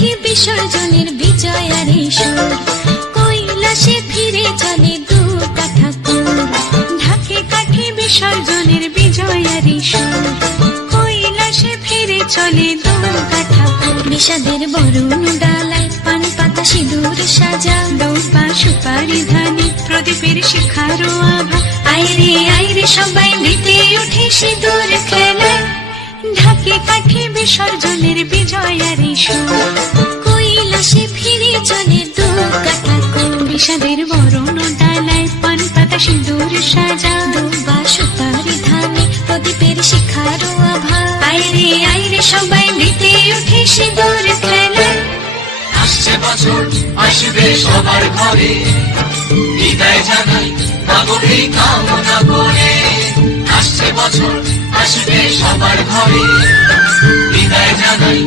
কাঠি বিসর্জনের বিজয়ারি সুর, কৈলাসে ফিরে চলে দু ঠাকুর। ঢাকে কাঠি বিসর্জনের বিজয়ারি সুর, কৈলাসে ফিরে চলে দু ঠাকুর। বিষাদের বরুণ ডালায় পান পাতা সিঁদুর সাজা, দৌপা সুপারি ধানে প্রদীপের শিখারো আভা। আইরে সবাই মেতে উঠে সিঁদুর খেলায়, ঢাকে কাঠি বিসর্জনের বিজয়ারি সুর, কৈলাসে ফিরে চলে দু ঠাকুর। বিষাদের বরণ ডালায় পান পাতা সিঁদুর সাজা, দৌপা সুপারি ধানে প্রদীপের শিখারো আভা। আইরে সবাই মেতে উঠে সিঁদুর খেলায়। আসছে বছর আসবে সবার ঘরে, বিদায় জানাই মাগো এই কামনা করে। আসছে বছর আসবে সবার ঘরে, বিদায় জানাই